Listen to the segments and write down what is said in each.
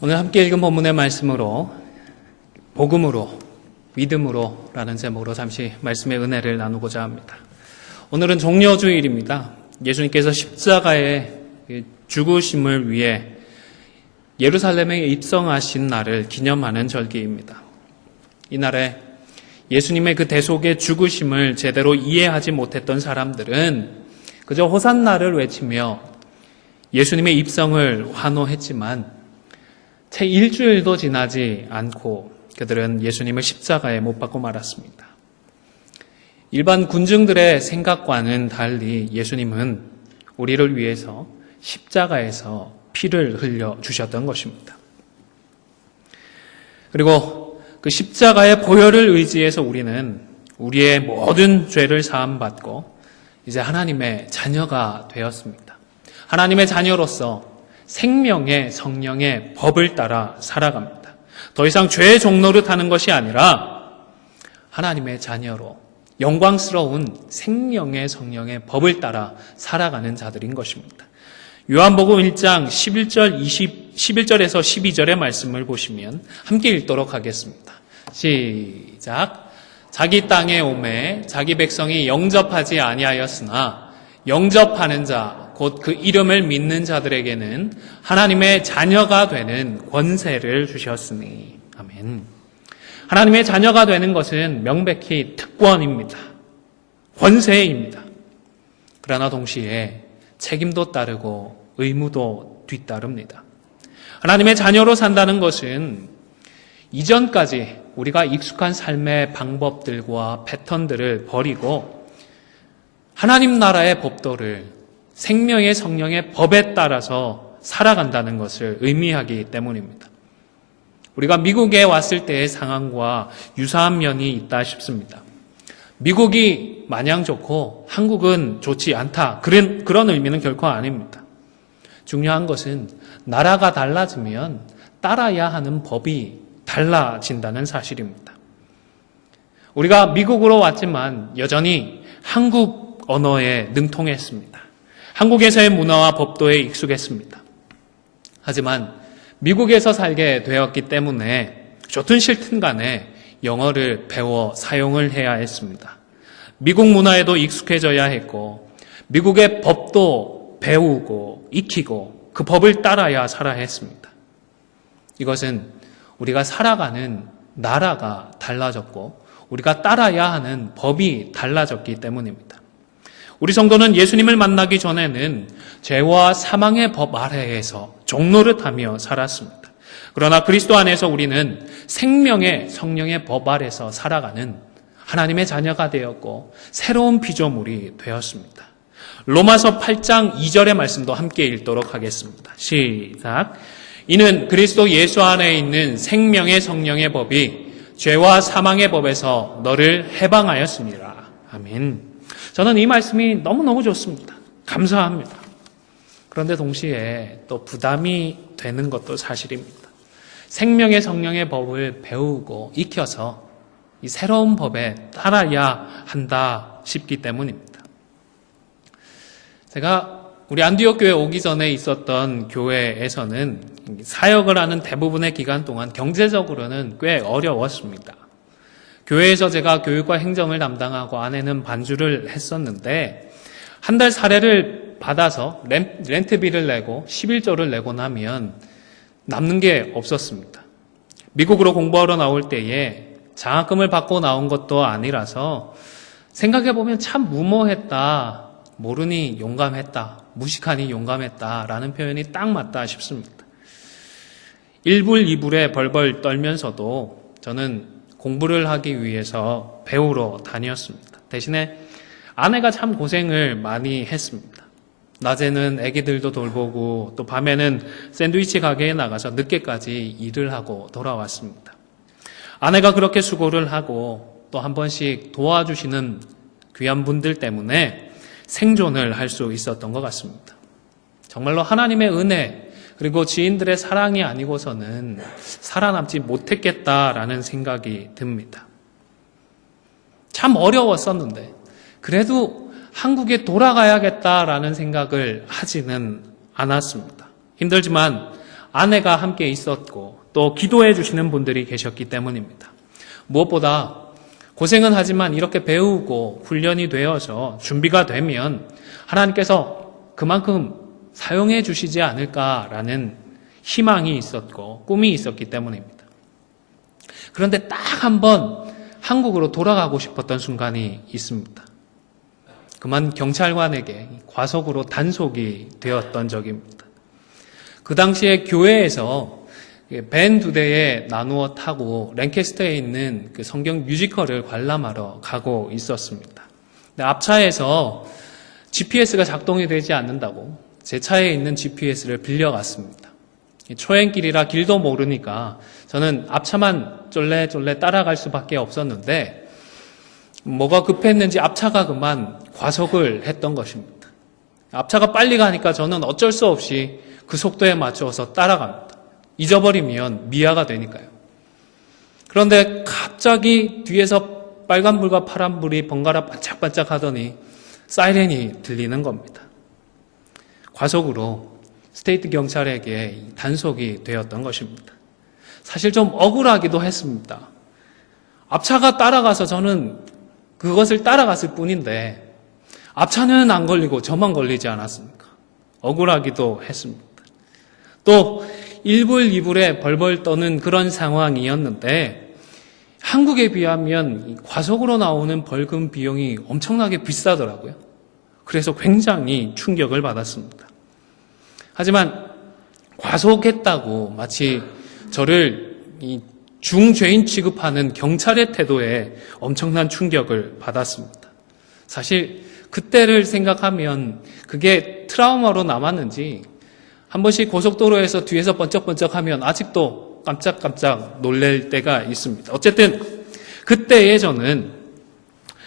오늘 함께 읽은 본문의 말씀으로 복음으로, 믿음으로 라는 제목으로 잠시 말씀의 은혜를 나누고자 합니다. 오늘은 종려주일입니다. 예수님께서 십자가의 죽으심을 위해 예루살렘에 입성하신 날을 기념하는 절기입니다. 이날에 예수님의 그 대속의 죽으심을 제대로 이해하지 못했던 사람들은 그저 호산나를 외치며 예수님의 입성을 환호했지만 채 일주일도 지나지 않고 그들은 예수님을 십자가에 못 박고 말았습니다. 일반 군중들의 생각과는 달리 예수님은 우리를 위해서 십자가에서 피를 흘려 주셨던 것입니다. 그리고 그 십자가의 보혈을 의지해서 우리는 우리의 모든 죄를 사함받고 이제 하나님의 자녀가 되었습니다. 하나님의 자녀로서 생명의 성령의 법을 따라 살아갑니다. 더 이상 죄의 종로를 타는 것이 아니라 하나님의 자녀로 영광스러운 생명의 성령의 법을 따라 살아가는 자들인 것입니다. 요한복음 1장 11절에서 12절의 말씀을 보시면 함께 읽도록 하겠습니다. 시작. 자기 땅에 오매 자기 백성이 영접하지 아니하였으나 영접하는 자 곧 그 이름을 믿는 자들에게는 하나님의 자녀가 되는 권세를 주셨으니. 아멘. 하나님의 자녀가 되는 것은 명백히 특권입니다. 권세입니다. 그러나 동시에 책임도 따르고 의무도 뒤따릅니다. 하나님의 자녀로 산다는 것은 이전까지 우리가 익숙한 삶의 방법들과 패턴들을 버리고 하나님 나라의 법도를 생명의 성령의 법에 따라서 살아간다는 것을 의미하기 때문입니다. 우리가 미국에 왔을 때의 상황과 유사한 면이 있다 싶습니다. 미국이 마냥 좋고 한국은 좋지 않다. 그런 의미는 결코 아닙니다. 중요한 것은 나라가 달라지면 따라야 하는 법이 달라진다는 사실입니다. 우리가 미국으로 왔지만 여전히 한국 언어에 능통했습니다. 한국에서의 문화와 법도에 익숙했습니다. 하지만 미국에서 살게 되었기 때문에 좋든 싫든 간에 영어를 배워 사용을 해야 했습니다. 미국 문화에도 익숙해져야 했고 미국의 법도 배우고 익히고 그 법을 따라야 살아야 했습니다. 이것은 우리가 살아가는 나라가 달라졌고 우리가 따라야 하는 법이 달라졌기 때문입니다. 우리 성도는 예수님을 만나기 전에는 죄와 사망의 법 아래에서 종노릇하며 살았습니다. 그러나 그리스도 안에서 우리는 생명의 성령의 법 아래서 살아가는 하나님의 자녀가 되었고 새로운 피조물이 되었습니다. 로마서 8장 2절의 말씀도 함께 읽도록 하겠습니다. 시작. 이는 그리스도 예수 안에 있는 생명의 성령의 법이 죄와 사망의 법에서 너를 해방하였습니다. 아멘. 저는 이 말씀이 너무너무 좋습니다. 감사합니다. 그런데 동시에 또 부담이 되는 것도 사실입니다. 생명의 성령의 법을 배우고 익혀서 이 새로운 법에 따라야 한다 싶기 때문입니다. 제가 우리 안디옥 교회 오기 전에 있었던 교회에서는 사역을 하는 대부분의 기간 동안 경제적으로는 꽤 어려웠습니다. 교회에서 제가 교육과 행정을 담당하고 아내는 반주를 했었는데 한 달 사례를 받아서 렌트비를 내고 11조를 내고 나면 남는 게 없었습니다. 미국으로 공부하러 나올 때에 장학금을 받고 나온 것도 아니라서 생각해보면 참 무모했다, 모르니 용감했다, 무식하니 용감했다라는 표현이 딱 맞다 싶습니다. 1불 2불에 벌벌 떨면서도 저는 공부를 하기 위해서 배우러 다녔습니다. 대신에 아내가 참 고생을 많이 했습니다. 낮에는 아기들도 돌보고 또 밤에는 샌드위치 가게에 나가서 늦게까지 일을 하고 돌아왔습니다. 아내가 그렇게 수고를 하고 또 한 번씩 도와주시는 귀한 분들 때문에 생존을 할 수 있었던 것 같습니다. 정말로 하나님의 은혜 그리고 지인들의 사랑이 아니고서는 살아남지 못했겠다라는 생각이 듭니다. 참 어려웠었는데 그래도 한국에 돌아가야겠다라는 생각을 하지는 않았습니다. 힘들지만 아내가 함께 있었고 또 기도해 주시는 분들이 계셨기 때문입니다. 무엇보다 고생은 하지만 이렇게 배우고 훈련이 되어서 준비가 되면 하나님께서 그만큼 사용해 주시지 않을까라는 희망이 있었고 꿈이 있었기 때문입니다. 그런데 딱 한 번 한국으로 돌아가고 싶었던 순간이 있습니다. 그만 경찰관에게 과속으로 단속이 되었던 적입니다. 그 당시에 교회에서 밴 2대에 나누어 타고 랭캐스터에 있는 그 성경 뮤지컬을 관람하러 가고 있었습니다. 근데 앞차에서 GPS가 작동이 되지 않는다고 제 차에 있는 GPS를 빌려갔습니다. 초행길이라 길도 모르니까 저는 앞차만 쫄래쫄래 따라갈 수밖에 없었는데 뭐가 급했는지 앞차가 그만 과속을 했던 것입니다. 앞차가 빨리 가니까 저는 어쩔 수 없이 그 속도에 맞춰서 따라갑니다. 잊어버리면 미아가 되니까요. 그런데 갑자기 뒤에서 빨간불과 파란불이 번갈아 반짝반짝 하더니 사이렌이 들리는 겁니다. 과속으로 스테이트 경찰에게 단속이 되었던 것입니다. 사실 좀 억울하기도 했습니다. 앞차가 따라가서 저는 그것을 따라갔을 뿐인데 앞차는 안 걸리고 저만 걸리지 않았습니까? 억울하기도 했습니다. 또 1불, 2불에 벌벌 떠는 그런 상황이었는데 한국에 비하면 과속으로 나오는 벌금 비용이 엄청나게 비싸더라고요. 그래서 굉장히 충격을 받았습니다. 하지만 과속했다고 마치 저를 중죄인 취급하는 경찰의 태도에 엄청난 충격을 받았습니다. 사실 그때를 생각하면 그게 트라우마로 남았는지 한 번씩 고속도로에서 뒤에서 번쩍번쩍하면 아직도 깜짝깜짝 놀랄 때가 있습니다. 어쨌든 그때의 저는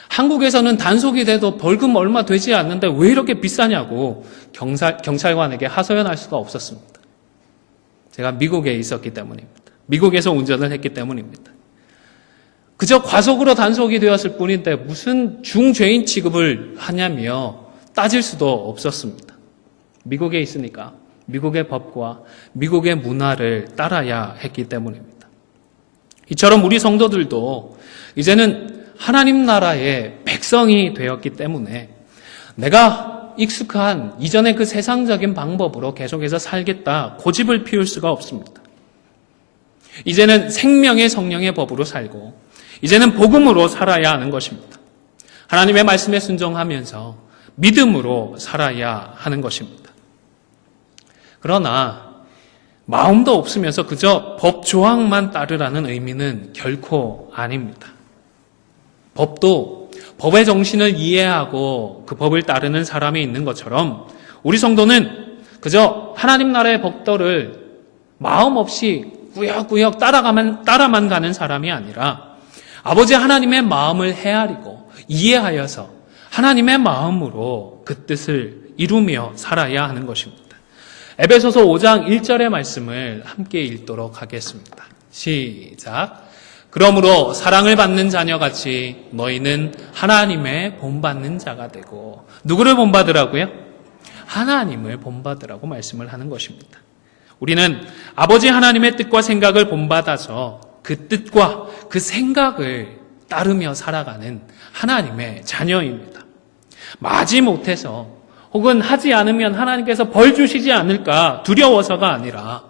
한국에서는 단속이 돼도 벌금 얼마 되지 않는데 왜 이렇게 비싸냐고 경찰관에게 하소연할 수가 없었습니다. 제가 미국에 있었기 때문입니다. 미국에서 운전을 했기 때문입니다. 그저 과속으로 단속이 되었을 뿐인데 무슨 중죄인 취급을 하냐며 따질 수도 없었습니다. 미국에 있으니까 미국의 법과 미국의 문화를 따라야 했기 때문입니다. 이처럼 우리 성도들도 이제는 하나님 나라의 백성이 되었기 때문에 내가 익숙한 이전의 그 세상적인 방법으로 계속해서 살겠다 고집을 피울 수가 없습니다. 이제는 생명의 성령의 법으로 살고 이제는 복음으로 살아야 하는 것입니다. 하나님의 말씀에 순종하면서 믿음으로 살아야 하는 것입니다. 그러나 마음도 없으면서 그저 법 조항만 따르라는 의미는 결코 아닙니다. 법도 법의 정신을 이해하고 그 법을 따르는 사람이 있는 것처럼 우리 성도는 그저 하나님 나라의 법도를 마음 없이 꾸역꾸역 따라만 가는 사람이 아니라 아버지 하나님의 마음을 헤아리고 이해하여서 하나님의 마음으로 그 뜻을 이루며 살아야 하는 것입니다. 에베소서 5장 1절의 말씀을 함께 읽도록 하겠습니다. 시작. 그러므로 사랑을 받는 자녀같이 너희는 하나님의 본받는 자가 되고 누구를 본받으라고요? 하나님을 본받으라고 말씀을 하는 것입니다. 우리는 아버지 하나님의 뜻과 생각을 본받아서 그 뜻과 그 생각을 따르며 살아가는 하나님의 자녀입니다. 마지못해서 혹은 하지 않으면 하나님께서 벌 주시지 않을까 두려워서가 아니라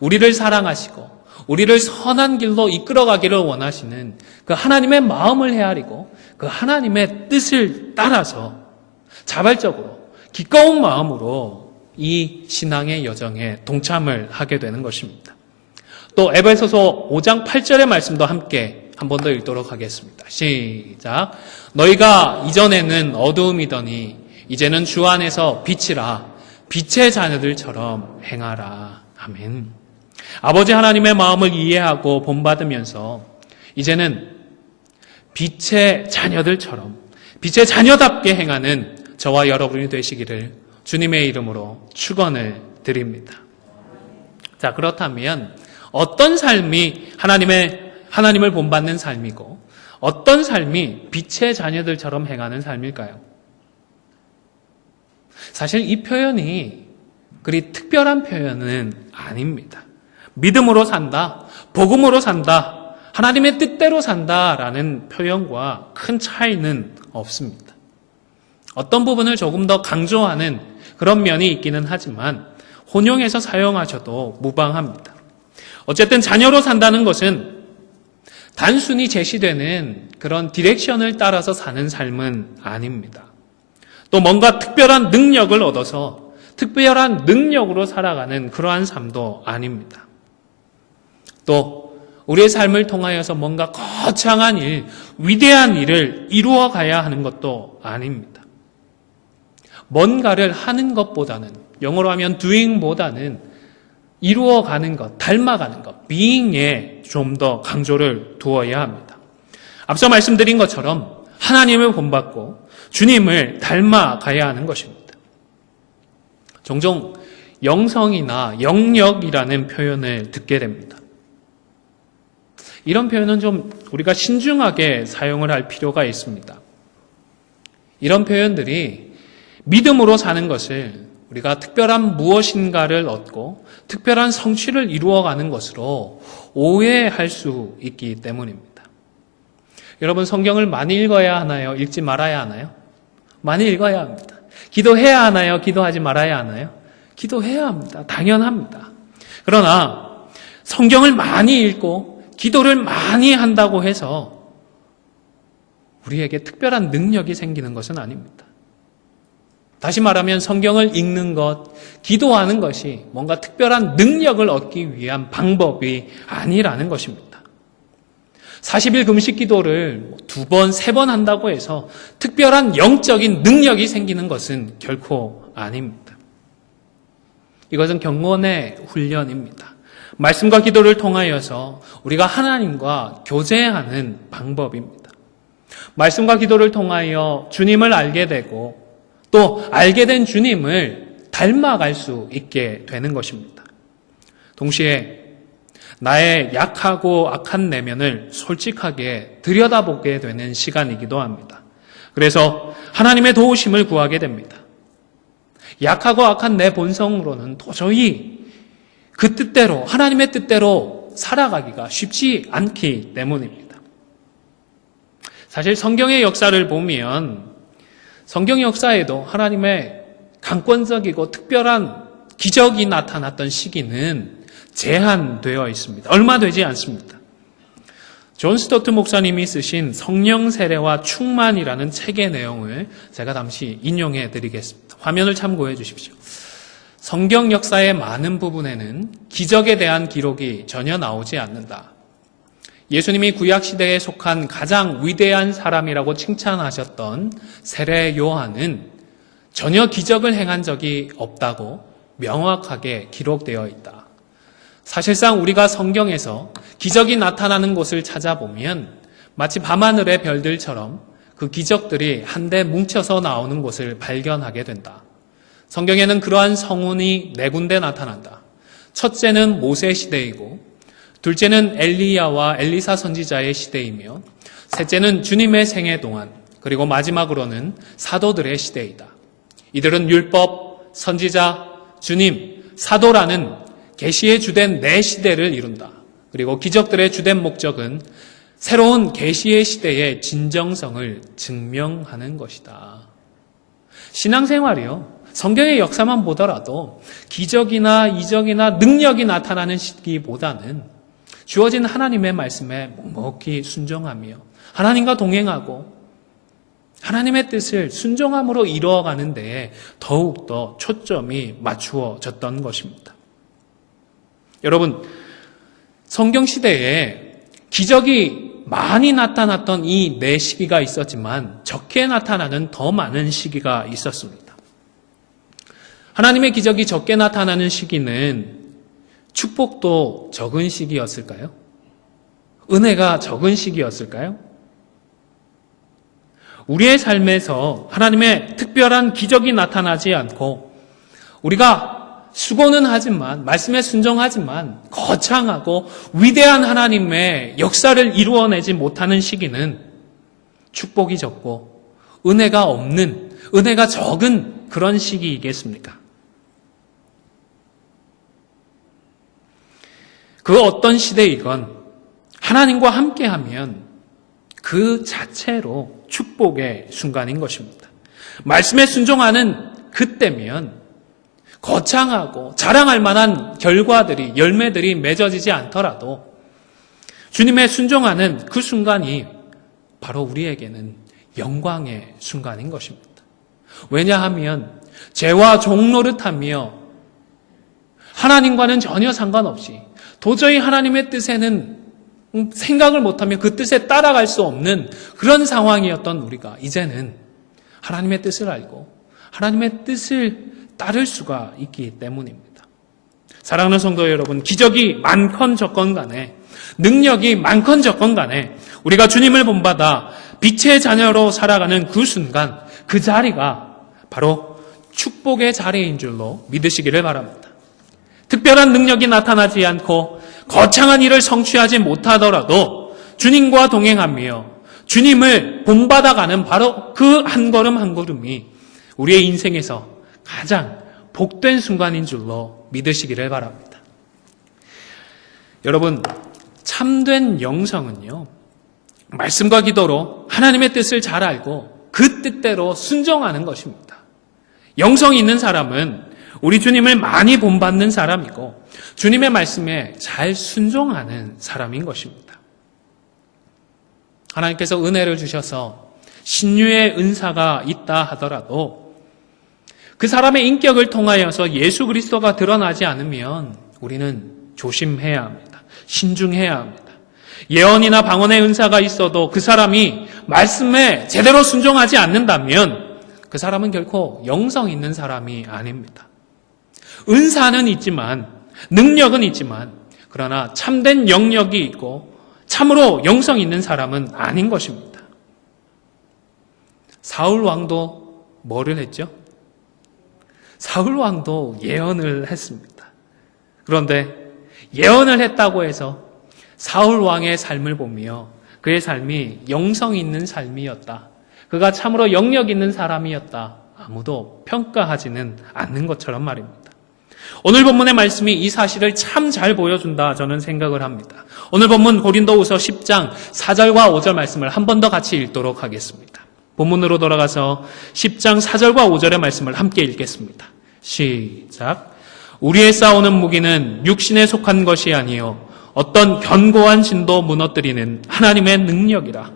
우리를 사랑하시고 우리를 선한 길로 이끌어가기를 원하시는 그 하나님의 마음을 헤아리고 그 하나님의 뜻을 따라서 자발적으로 기꺼운 마음으로 이 신앙의 여정에 동참을 하게 되는 것입니다. 또 에베소서 5장 8절의 말씀도 함께 한 번 더 읽도록 하겠습니다. 시작. 너희가 이전에는 어두움이더니 이제는 주 안에서 빛이라 빛의 자녀들처럼 행하라. 아멘. 아버지 하나님의 마음을 이해하고 본받으면서 이제는 빛의 자녀들처럼 빛의 자녀답게 행하는 저와 여러분이 되시기를 주님의 이름으로 축원을 드립니다. 자, 그렇다면 어떤 삶이 하나님을 본받는 삶이고 어떤 삶이 빛의 자녀들처럼 행하는 삶일까요? 사실 이 표현이 그리 특별한 표현은 아닙니다. 믿음으로 산다, 복음으로 산다, 하나님의 뜻대로 산다라는 표현과 큰 차이는 없습니다. 어떤 부분을 조금 더 강조하는 그런 면이 있기는 하지만 혼용해서 사용하셔도 무방합니다. 어쨌든 자녀로 산다는 것은 단순히 제시되는 그런 디렉션을 따라서 사는 삶은 아닙니다. 또 뭔가 특별한 능력을 얻어서 특별한 능력으로 살아가는 그러한 삶도 아닙니다. 또 우리의 삶을 통하여서 뭔가 거창한 일, 위대한 일을 이루어 가야 하는 것도 아닙니다. 뭔가를 하는 것보다는, 영어로 하면 doing보다는 이루어가는 것, 닮아가는 것, being에 좀 더 강조를 두어야 합니다. 앞서 말씀드린 것처럼 하나님을 본받고 주님을 닮아가야 하는 것입니다. 종종 영성이나 영력이라는 표현을 듣게 됩니다. 이런 표현은 좀 우리가 신중하게 사용을 할 필요가 있습니다. 이런 표현들이 믿음으로 사는 것을 우리가 특별한 무엇인가를 얻고 특별한 성취를 이루어가는 것으로 오해할 수 있기 때문입니다. 여러분, 성경을 많이 읽어야 하나요? 읽지 말아야 하나요? 많이 읽어야 합니다. 기도해야 하나요? 기도하지 말아야 하나요? 기도해야 합니다. 당연합니다. 그러나 성경을 많이 읽고 기도를 많이 한다고 해서 우리에게 특별한 능력이 생기는 것은 아닙니다. 다시 말하면 성경을 읽는 것, 기도하는 것이 뭔가 특별한 능력을 얻기 위한 방법이 아니라는 것입니다. 40일 금식 기도를 2번, 3번 한다고 해서 특별한 영적인 능력이 생기는 것은 결코 아닙니다. 이것은 경건의 훈련입니다. 말씀과 기도를 통하여서 우리가 하나님과 교제하는 방법입니다. 말씀과 기도를 통하여 주님을 알게 되고 또 알게 된 주님을 닮아갈 수 있게 되는 것입니다. 동시에 나의 약하고 악한 내면을 솔직하게 들여다보게 되는 시간이기도 합니다. 그래서 하나님의 도우심을 구하게 됩니다. 약하고 악한 내 본성으로는 도저히 그 뜻대로, 하나님의 뜻대로 살아가기가 쉽지 않기 때문입니다. 사실 성경의 역사를 보면 성경 역사에도 하나님의 강권적이고 특별한 기적이 나타났던 시기는 제한되어 있습니다. 얼마 되지 않습니다. 존 스토트 목사님이 쓰신 성령 세례와 충만이라는 책의 내용을 제가 잠시 인용해 드리겠습니다. 화면을 참고해 주십시오. 성경 역사의 많은 부분에는 기적에 대한 기록이 전혀 나오지 않는다. 예수님이 구약시대에 속한 가장 위대한 사람이라고 칭찬하셨던 세례 요한은 전혀 기적을 행한 적이 없다고 명확하게 기록되어 있다. 사실상 우리가 성경에서 기적이 나타나는 곳을 찾아보면 마치 밤하늘의 별들처럼 그 기적들이 한데 뭉쳐서 나오는 곳을 발견하게 된다. 성경에는 그러한 성운이 4군데 나타난다. 첫째는 모세 시대이고 둘째는 엘리야와 엘리사 선지자의 시대이며 셋째는 주님의 생애 동안, 그리고 마지막으로는 사도들의 시대이다. 이들은 율법, 선지자, 주님, 사도라는 계시의 주된 4시대를 이룬다. 그리고 기적들의 주된 목적은 새로운 계시의 시대의 진정성을 증명하는 것이다. 신앙생활이요, 성경의 역사만 보더라도 기적이나 이적이나 능력이 나타나는 시기보다는 주어진 하나님의 말씀에 묵묵히 순종하며 하나님과 동행하고 하나님의 뜻을 순종함으로 이루어가는 데에 더욱더 초점이 맞추어졌던 것입니다. 여러분, 성경 시대에 기적이 많이 나타났던 이 4시기가 있었지만 적게 나타나는 더 많은 시기가 있었습니다. 하나님의 기적이 적게 나타나는 시기는 축복도 적은 시기였을까요? 은혜가 적은 시기였을까요? 우리의 삶에서 하나님의 특별한 기적이 나타나지 않고 우리가 수고는 하지만, 말씀에 순종하지만 거창하고 위대한 하나님의 역사를 이루어내지 못하는 시기는 축복이 적고 은혜가 없는, 은혜가 적은 그런 시기이겠습니까? 그 어떤 시대이건 하나님과 함께하면 그 자체로 축복의 순간인 것입니다. 말씀에 순종하는 그때면 거창하고 자랑할 만한 결과들이, 열매들이 맺어지지 않더라도 주님의 순종하는 그 순간이 바로 우리에게는 영광의 순간인 것입니다. 왜냐하면 죄와 종노릇하며 하나님과는 전혀 상관없이 도저히 하나님의 뜻에는 생각을 못하며 그 뜻에 따라갈 수 없는 그런 상황이었던 우리가 이제는 하나님의 뜻을 알고 하나님의 뜻을 따를 수가 있기 때문입니다. 사랑하는 성도 여러분, 기적이 많건 적건 간에, 능력이 많건 적건 간에 우리가 주님을 본받아 빛의 자녀로 살아가는 그 순간, 그 자리가 바로 축복의 자리인 줄로 믿으시기를 바랍니다. 특별한 능력이 나타나지 않고 거창한 일을 성취하지 못하더라도 주님과 동행하며 주님을 본받아가는 바로 그 한 걸음 한 걸음이 우리의 인생에서 가장 복된 순간인 줄로 믿으시기를 바랍니다. 여러분, 참된 영성은요, 말씀과 기도로 하나님의 뜻을 잘 알고 그 뜻대로 순종하는 것입니다. 영성이 있는 사람은 우리 주님을 많이 본받는 사람이고 주님의 말씀에 잘 순종하는 사람인 것입니다. 하나님께서 은혜를 주셔서 신유의 은사가 있다 하더라도 그 사람의 인격을 통하여서 예수 그리스도가 드러나지 않으면 우리는 조심해야 합니다. 신중해야 합니다. 예언이나 방언의 은사가 있어도 그 사람이 말씀에 제대로 순종하지 않는다면 그 사람은 결코 영성 있는 사람이 아닙니다. 은사는 있지만, 능력은 있지만, 그러나 참된 영역이 있고 참으로 영성 있는 사람은 아닌 것입니다. 사울 왕도 뭐를 했죠? 사울 왕도 예언을 했습니다. 그런데 예언을 했다고 해서 사울 왕의 삶을 보며 그의 삶이 영성 있는 삶이었다, 그가 참으로 영역 있는 사람이었다, 아무도 평가하지는 않는 것처럼 말입니다. 오늘 본문의 말씀이 이 사실을 참 잘 보여준다 저는 생각을 합니다. 오늘 본문 고린도후서 10장 4절과 5절 말씀을 한 번 더 같이 읽도록 하겠습니다. 본문으로 돌아가서 10장 4절과 5절의 말씀을 함께 읽겠습니다. 시작. 우리의 싸우는 무기는 육신에 속한 것이 아니요 어떤 견고한 진도 무너뜨리는 하나님의 능력이라.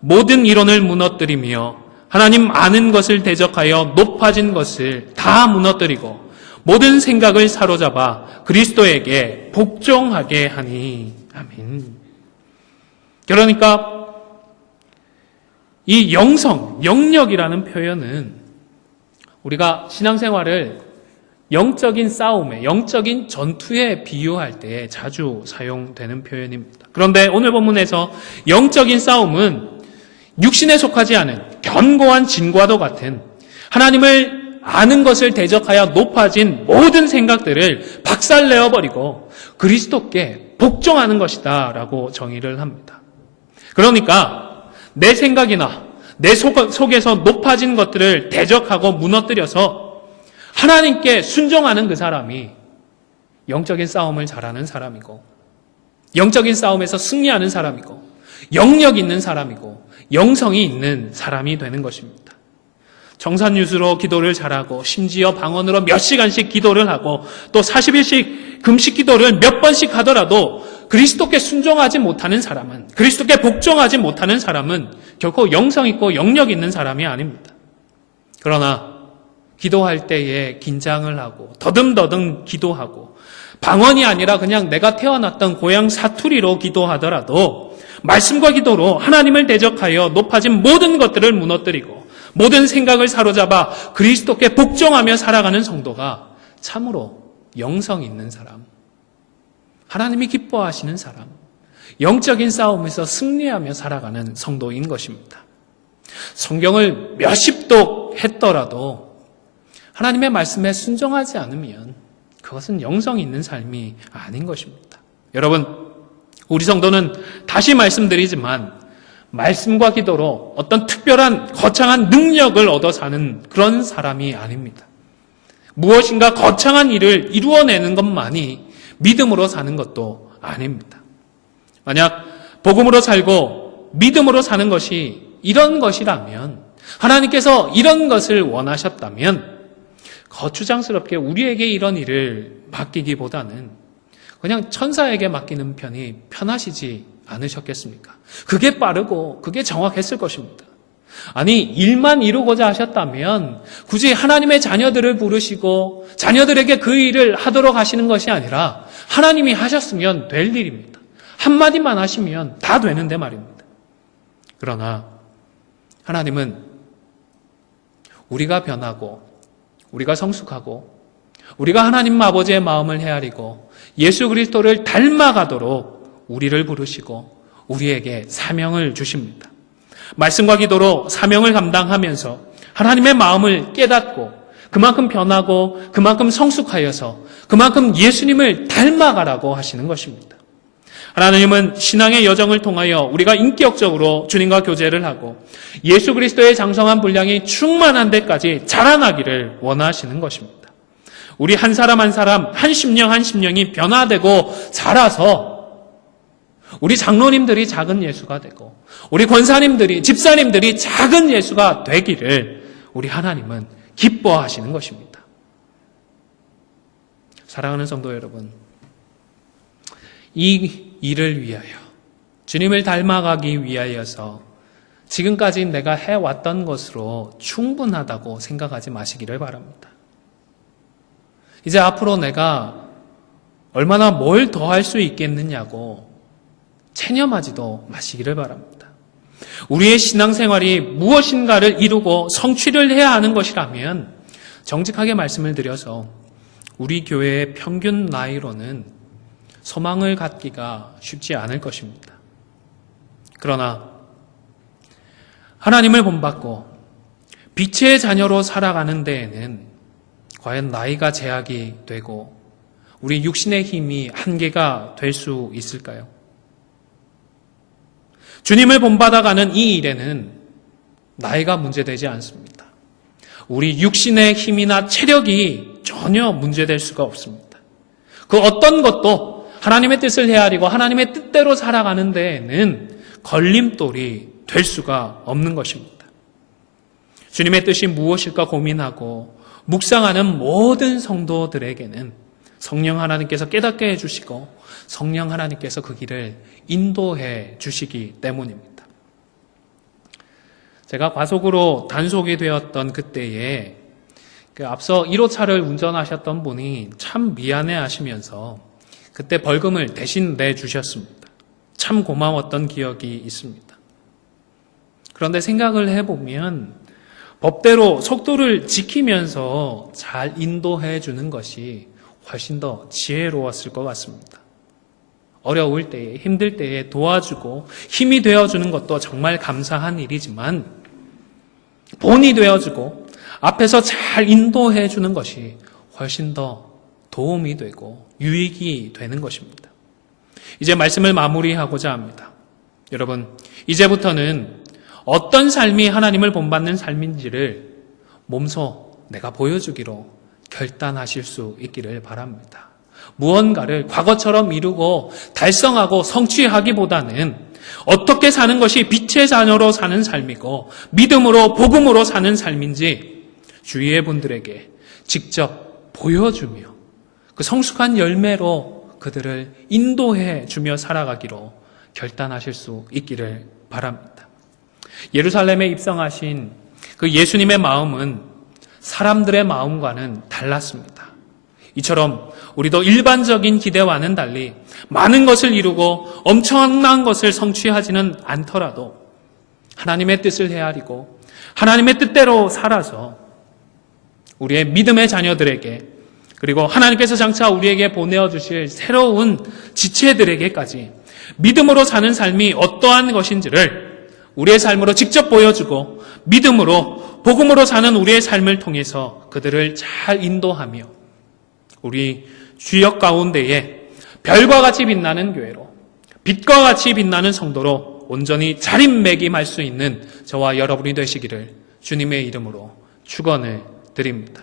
모든 이론을 무너뜨리며 하나님 아는 것을 대적하여 높아진 것을 다 무너뜨리고 모든 생각을 사로잡아 그리스도에게 복종하게 하니. 아멘. 그러니까 이 영성, 영역이라는 표현은 우리가 신앙생활을 영적인 싸움에, 영적인 전투에 비유할 때 자주 사용되는 표현입니다. 그런데 오늘 본문에서 영적인 싸움은 육신에 속하지 않은 견고한 진과도 같은 하나님을 아는 것을 대적하여 높아진 모든 생각들을 박살내어버리고 그리스도께 복종하는 것이다 라고 정의를 합니다. 그러니까 내 생각이나 내 속에서 높아진 것들을 대적하고 무너뜨려서 하나님께 순종하는 그 사람이 영적인 싸움을 잘하는 사람이고, 영적인 싸움에서 승리하는 사람이고, 영역 있는 사람이고, 영성이 있는 사람이 되는 것입니다. 정산유수로 기도를 잘하고 심지어 방언으로 몇 시간씩 기도를 하고 또 40일씩 금식 기도를 몇 번씩 하더라도 그리스도께 순종하지 못하는 사람은, 그리스도께 복종하지 못하는 사람은 결코 영성 있고 영역 있는 사람이 아닙니다. 그러나 기도할 때에 긴장을 하고 더듬더듬 기도하고 방언이 아니라 그냥 내가 태어났던 고향 사투리로 기도하더라도 말씀과 기도로 하나님을 대적하여 높아진 모든 것들을 무너뜨리고 모든 생각을 사로잡아 그리스도께 복종하며 살아가는 성도가 참으로 영성 있는 사람, 하나님이 기뻐하시는 사람, 영적인 싸움에서 승리하며 살아가는 성도인 것입니다. 성경을 몇십 독 했더라도 하나님의 말씀에 순종하지 않으면 그것은 영성 있는 삶이 아닌 것입니다. 여러분, 우리 성도는 다시 말씀드리지만 말씀과 기도로 어떤 특별한 거창한 능력을 얻어 사는 그런 사람이 아닙니다. 무엇인가 거창한 일을 이루어내는 것만이 믿음으로 사는 것도 아닙니다. 만약 복음으로 살고 믿음으로 사는 것이 이런 것이라면, 하나님께서 이런 것을 원하셨다면 거추장스럽게 우리에게 이런 일을 맡기기보다는 그냥 천사에게 맡기는 편이 편하시지 않으셨겠습니까? 그게 빠르고 그게 정확했을 것입니다. 아니, 일만 이루고자 하셨다면 굳이 하나님의 자녀들을 부르시고 자녀들에게 그 일을 하도록 하시는 것이 아니라 하나님이 하셨으면 될 일입니다. 한마디만 하시면 다 되는데 말입니다. 그러나 하나님은 우리가 변하고 우리가 성숙하고 우리가 하나님 아버지의 마음을 헤아리고 예수 그리스도를 닮아가도록 우리를 부르시고 우리에게 사명을 주십니다. 말씀과 기도로 사명을 감당하면서 하나님의 마음을 깨닫고 그만큼 변하고 그만큼 성숙하여서 그만큼 예수님을 닮아가라고 하시는 것입니다. 하나님은 신앙의 여정을 통하여 우리가 인격적으로 주님과 교제를 하고 예수 그리스도의 장성한 분량이 충만한 데까지 자라나기를 원하시는 것입니다. 우리 한 사람 한 사람, 한 심령 한 심령이 변화되고 자라서 우리 장로님들이 작은 예수가 되고 우리 권사님들이, 집사님들이 작은 예수가 되기를 우리 하나님은 기뻐하시는 것입니다. 사랑하는 성도 여러분, 이 일을 위하여, 주님을 닮아가기 위하여서 지금까지 내가 해왔던 것으로 충분하다고 생각하지 마시기를 바랍니다. 이제 앞으로 내가 얼마나 뭘 더 할 수 있겠느냐고 체념하지도 마시기를 바랍니다. 우리의 신앙생활이 무엇인가를 이루고 성취를 해야 하는 것이라면 정직하게 말씀을 드려서 우리 교회의 평균 나이로는 소망을 갖기가 쉽지 않을 것입니다. 그러나 하나님을 본받고 빛의 자녀로 살아가는 데에는 과연 나이가 제약이 되고 우리 육신의 힘이 한계가 될 수 있을까요? 주님을 본받아가는 이 일에는 나이가 문제되지 않습니다. 우리 육신의 힘이나 체력이 전혀 문제될 수가 없습니다. 그 어떤 것도 하나님의 뜻을 헤아리고 하나님의 뜻대로 살아가는 데에는 걸림돌이 될 수가 없는 것입니다. 주님의 뜻이 무엇일까 고민하고 묵상하는 모든 성도들에게는 성령 하나님께서 깨닫게 해주시고 성령 하나님께서 그 길을 인도해 주시기 때문입니다. 제가 과속으로 단속이 되었던 그때에 앞서 1호차를 운전하셨던 분이 참 미안해 하시면서 그때 벌금을 대신 내주셨습니다. 참 고마웠던 기억이 있습니다. 그런데 생각을 해보면 법대로 속도를 지키면서 잘 인도해 주는 것이 훨씬 더 지혜로웠을 것 같습니다. 어려울 때에, 힘들 때에 도와주고 힘이 되어주는 것도 정말 감사한 일이지만 본이 되어주고 앞에서 잘 인도해 주는 것이 훨씬 더 도움이 되고 유익이 되는 것입니다. 이제 말씀을 마무리하고자 합니다. 여러분, 이제부터는 어떤 삶이 하나님을 본받는 삶인지를 몸소 내가 보여주기로 결단하실 수 있기를 바랍니다. 무언가를 과거처럼 이루고 달성하고 성취하기보다는 어떻게 사는 것이 빛의 자녀로 사는 삶이고 믿음으로 복음으로 사는 삶인지 주위의 분들에게 직접 보여주며 그 성숙한 열매로 그들을 인도해 주며 살아가기로 결단하실 수 있기를 바랍니다. 예루살렘에 입성하신 그 예수님의 마음은 사람들의 마음과는 달랐습니다. 이처럼 우리도 일반적인 기대와는 달리 많은 것을 이루고 엄청난 것을 성취하지는 않더라도 하나님의 뜻을 헤아리고 하나님의 뜻대로 살아서 우리의 믿음의 자녀들에게 그리고 하나님께서 장차 우리에게 보내어주실 새로운 지체들에게까지 믿음으로 사는 삶이 어떠한 것인지를 우리의 삶으로 직접 보여주고 믿음으로 복음으로 사는 우리의 삶을 통해서 그들을 잘 인도하며 우리 주역 가운데에 별과 같이 빛나는 교회로 빛과 같이 빛나는 성도로 온전히 자립매김할 수 있는 저와 여러분이 되시기를 주님의 이름으로 축원을 드립니다.